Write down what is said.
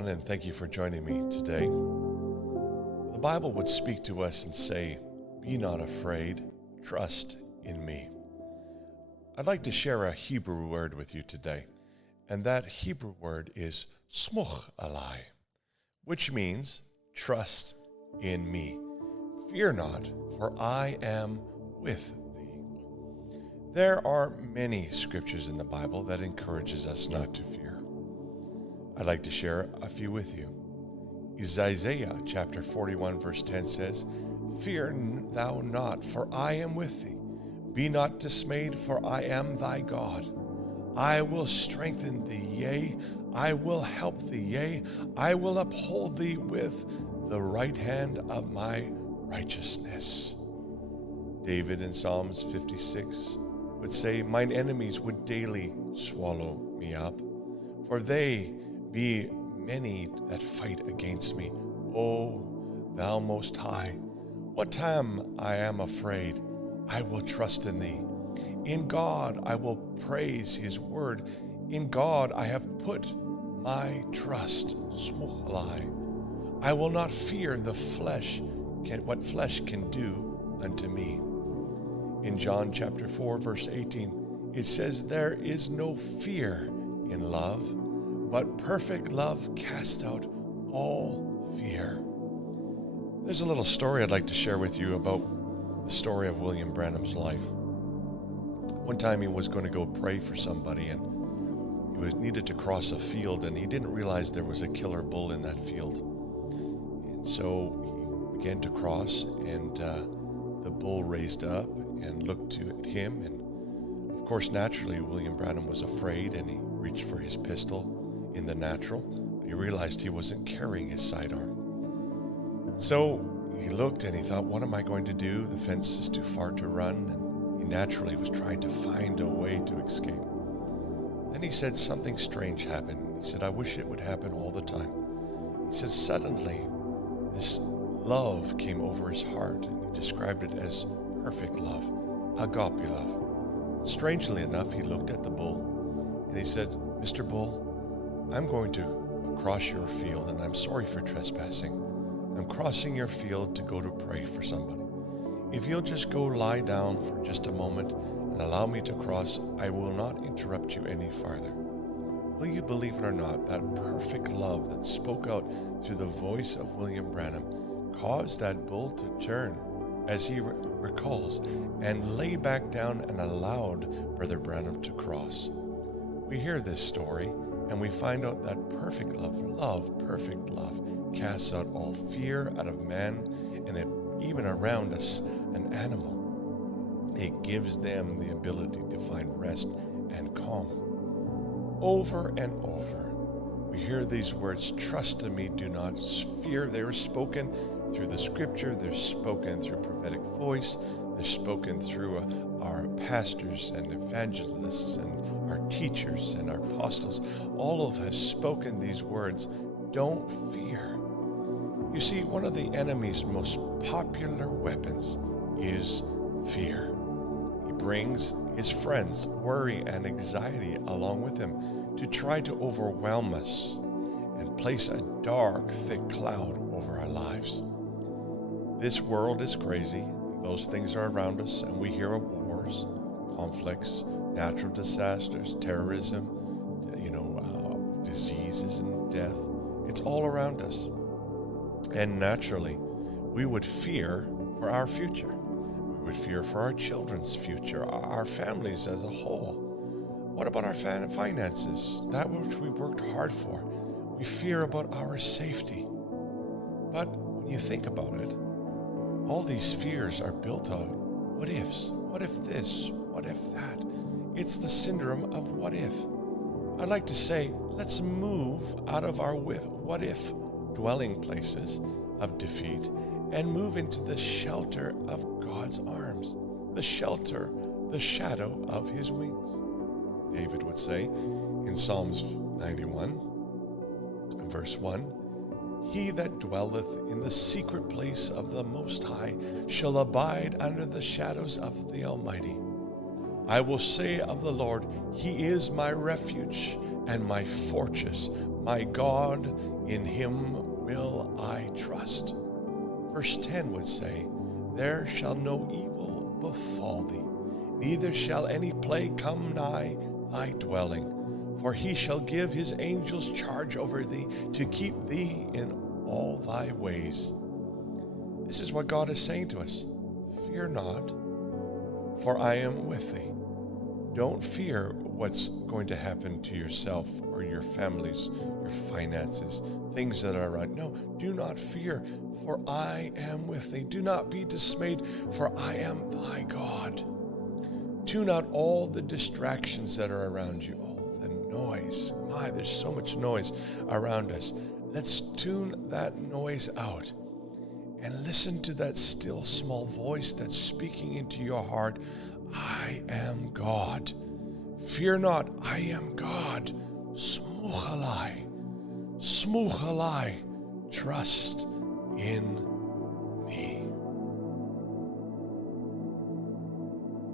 everyone, and thank you for joining me today. The Bible would speak to us and say, "Be not afraid, trust in me." I'd like to share a Hebrew word with you today, and that Hebrew word is smuch alai, which means trust in me. Fear not, for I am with thee. There are many scriptures in the Bible that encourages us not to fear. I'd like to share a few with you. Isaiah chapter 41 verse 10 says, "Fear thou not, for I am with thee. Be not dismayed, for I am thy God. I will strengthen thee, yea, I will help thee, yea, I will uphold thee with the right hand of my righteousness." David in Psalms 56 would say, "Mine enemies would daily swallow me up, for they be many that fight against me. O thou most high, what time I am afraid, I will trust in thee. In God I will praise his word. In God I have put my trust. I will not fear what flesh can do unto me." In John chapter 4 verse 18, it says, "There is no fear in love, but perfect love casts out all fear." There's a little story I'd like to share with you about the story of William Branham's life. One time he was going to go pray for somebody, and he needed to cross a field, and he didn't realize there was a killer bull in that field. And so he began to cross, and the bull raised up and looked at him, and of course naturally William Branham was afraid, and he reached for his pistol in the natural. He realized he wasn't carrying his sidearm. So he looked and he thought, what am I going to do? The fence is too far to run. And he naturally was trying to find a way to escape. Then he said something strange happened. He said, "I wish it would happen all the time." He said, suddenly this love came over his heart, and he described it as perfect love, agape love. Strangely enough, he looked at the bull and he said, "Mr. Bull, I'm going to cross your field, and I'm sorry for trespassing. I'm crossing your field to go to pray for somebody. If you'll just go lie down for just a moment and allow me to cross, I will not interrupt you any farther." Will you believe it or not, that perfect love that spoke out through the voice of William Branham caused that bull to turn, as he recalls, and lay back down and allowed Brother Branham to cross. We hear this story, and we find out that perfect perfect love, casts out all fear out of man, and even around us, an animal. It gives them the ability to find rest and calm. Over and over, we hear these words, "Trust in me, do not fear." They were spoken through the scripture, they're spoken through prophetic voice, they're spoken through our pastors and evangelists and our teachers and our apostles. All of us have spoken these words, "Don't fear." You see, one of the enemy's most popular weapons is fear. He brings his friends, worry and anxiety along with him to try to overwhelm us and place a dark, thick cloud over our lives. This world is crazy. Those things are around us, and we hear of wars, conflicts, natural disasters, terrorism, diseases and death. It's all around us. And naturally, we would fear for our future. We would fear for our children's future, our families as a whole. What about our finances, that which we worked hard for? We fear about our safety. But when you think about it, all these fears are built on what ifs. What if this? What if that? It's the syndrome of what if. I'd like to say, let's move out of our what if dwelling places of defeat and move into the shelter of God's arms, the shelter, the shadow of his wings. David would say in Psalms 91, verse 1, "He that dwelleth in the secret place of the Most High shall abide under the shadows of the Almighty. I will say of the Lord, He is my refuge and my fortress, my God, in him will I trust. Verse 10 would say, there shall no evil befall thee, neither shall any plague come nigh thy dwelling. For he shall give his angels charge over thee, to keep thee in all thy ways. This is what God is saying to us. Fear not, for I am with thee. Don't fear what's going to happen to yourself or your families, your finances, things that are around. No, do not fear, for I am with thee. Do not be dismayed, for I am thy God. Tune out all the distractions that are around you, all the noise. There's so much noise around us. Let's tune that noise out and listen to that still small voice that's speaking into your heart. I am God. Fear not, I am God. Smuchalai. Smuchalai. Trust in me.